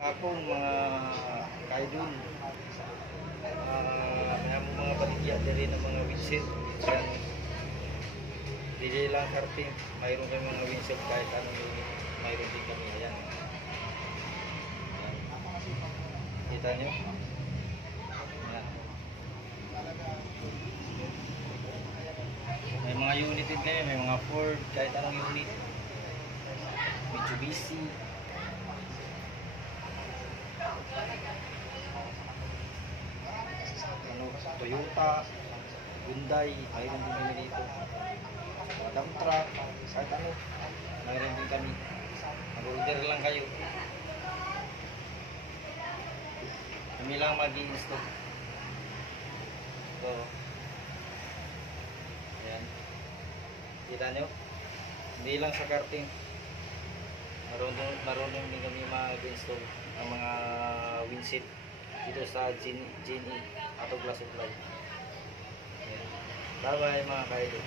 Ako mga kaidol, may mga baligya diri ng mga windshield. Yan, dili lang karting, mayroon kami mga windshield kahit anong unit, mayroon din kami. Ayan. Kita nyo? Ayan. May mga unit din kami, may mga Ford, kahit anong unit. Mitsubishi. Toyota, Hyundai, mayroon din kami dito. Dump truck, kahit ano, mayroon din kami. Mag-order lang kayo. Kami lang mag-i-install. So, ayan. Kita nyo? Hindi lang sa karting. Marunong din kami mag-install ng mga windshield dito sa Genie Auto Glass Supply. Bye bye mga kaidol.